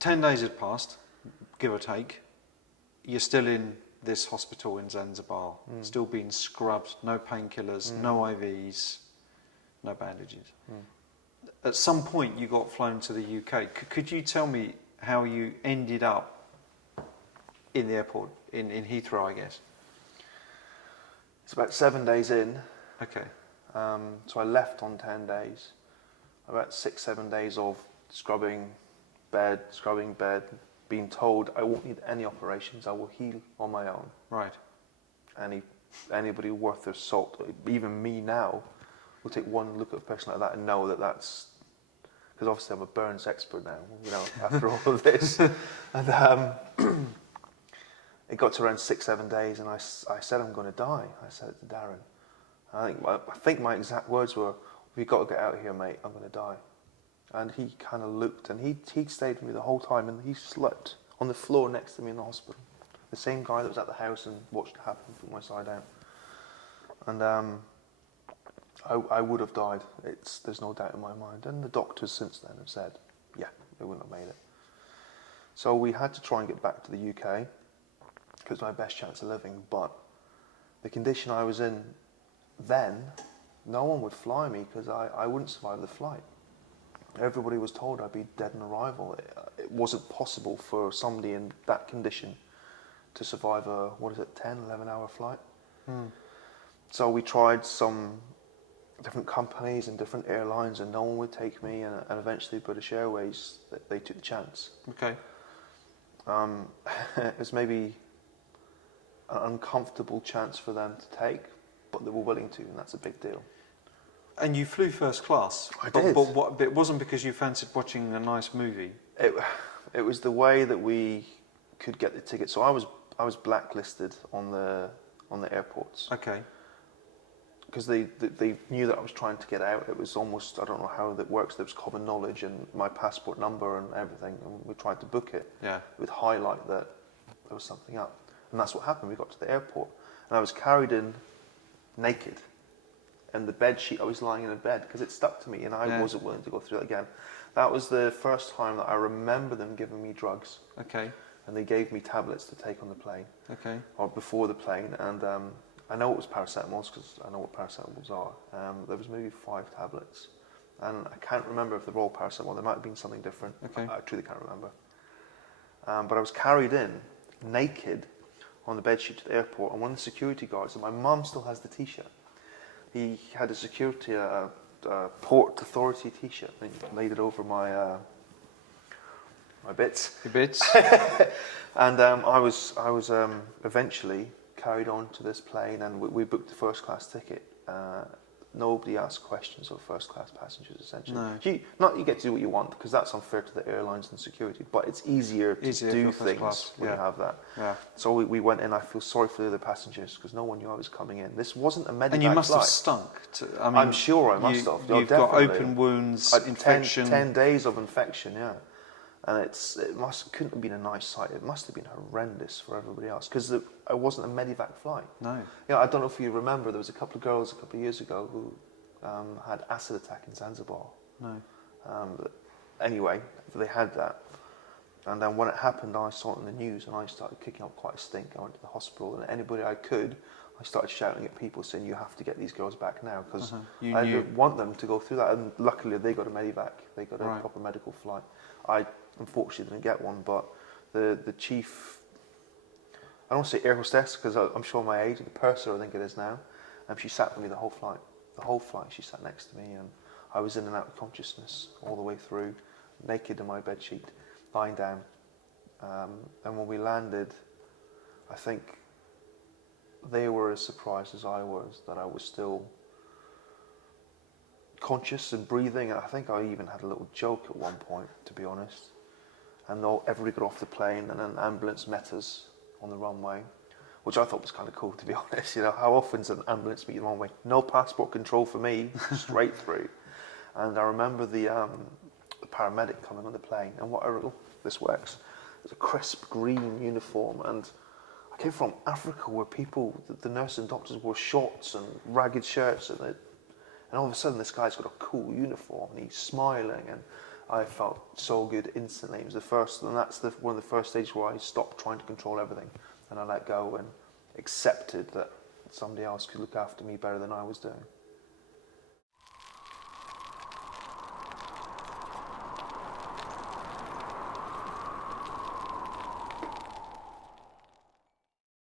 10 days had passed, give or take. You're still in this hospital in Zanzibar, still being scrubbed, no painkillers, no IVs, no bandages. At some point you got flown to the UK. Could you tell me how you ended up in the airport, in Heathrow, I guess? It's about 7 days in. Okay. So I left on 10 days. About 6, 7 days of scrubbing bed, being told I won't need any operations, I will heal on my own. Right. Anybody worth their salt, even me now, will take one look at a person like that and know that that's, because obviously I'm a burns expert now, you know, after all of this. And it got to around 6, 7 days and I said I'm going to die. I said it to Darren. I think my exact words were, "We've got to get out of here, mate, I'm going to die." And he kind of looked, and he stayed with me the whole time, and he slept on the floor next to me in the hospital. The same guy that was at the house and watched it happen from my side out. And I would have died. There's no doubt in my mind. And the doctors since then have said, yeah, they wouldn't have made it. So we had to try and get back to the UK, because it was my best chance of living. But the condition I was in then, no one would fly me, because I wouldn't survive the flight. Everybody was told I'd be dead on arrival. It wasn't possible for somebody in that condition to survive a, 10, 11 hour flight. So we tried some different companies and different airlines and no one would take me, and eventually British Airways, they took the chance. Okay. It was maybe an uncomfortable chance for them to take, but they were willing to, and that's a big deal. And you flew first class. I did. But it wasn't because you fancied watching a nice movie. It was the way that we could get the ticket. So I was blacklisted on the airports. Okay. Because they knew that I was trying to get out. It was almost, I don't know how that works. There was common knowledge and my passport number and everything, and we tried to book it. Yeah. It would highlight that there was something up, and that's what happened. We got to the airport, and I was carried in naked. And the bed sheet, I was lying in a bed because it stuck to me and I wasn't willing to go through that again. That was the first time that I remember them giving me drugs. Okay. And they gave me tablets to take on the plane. Okay. Or before the plane. And I know it was paracetamols because I know what paracetamols are. There was maybe 5 tablets. And I can't remember if they were all paracetamol. There might have been something different. Okay. I truly can't remember. But I was carried in, naked, on the bed sheet to the airport. And one of the security guards, and my mum still has the T-shirt. He had a security, Port Authority T-shirt, and he laid it over my bits. Your bits. And I was eventually carried on to this plane, and we booked the first class ticket. Nobody asked questions of first class passengers, essentially. No. You get to do what you want, because that's unfair to the airlines and security, but it's easier to do things when you have that. Yeah. So we went in. I feel sorry for the other passengers, because no one knew I was coming in. This wasn't a medevac And you must flight. have stunk. I'm sure I must have. You've got open wounds, infection. 10 days of infection, yeah. And couldn't have been a nice sight. It must have been horrendous for everybody else, because it wasn't a medevac flight. No. You know, I don't know if you remember, there was a couple of girls a couple of years ago who had acid attack in Zanzibar. No. Anyway, they had that. And then when it happened, I saw it in the news and I started kicking up quite a stink. I went to the hospital, and anybody I could, I started shouting at people saying, "You have to get these girls back now," because I didn't want them to go through that. And luckily they got a medevac. They got a proper medical flight. I unfortunately didn't get one, but the chief, I don't want to say air hostess because I'm showing my age, the purser I think it is now, she sat with me the whole flight. The whole flight she sat next to me, and I was in and out of consciousness all the way through, naked in my bedsheet, lying down. And when we landed, I think they were as surprised as I was that I was still conscious and breathing. And I think I even had a little joke at one point, to be honest. And everybody got off the plane, and an ambulance met us on the runway, which I thought was kind of cool, to be honest. You know, how often does an ambulance meet you on the runway? No passport control for me, straight through. And I remember the paramedic coming on the plane, and this works. It's a crisp green uniform, and I came from Africa where people, the nurses and doctors wore shorts and ragged shirts, and all of a sudden this guy's got a cool uniform and he's smiling, and I felt so good instantly. It was the first, and that's one of the first stages where I stopped trying to control everything, and I let go and accepted that somebody else could look after me better than I was doing.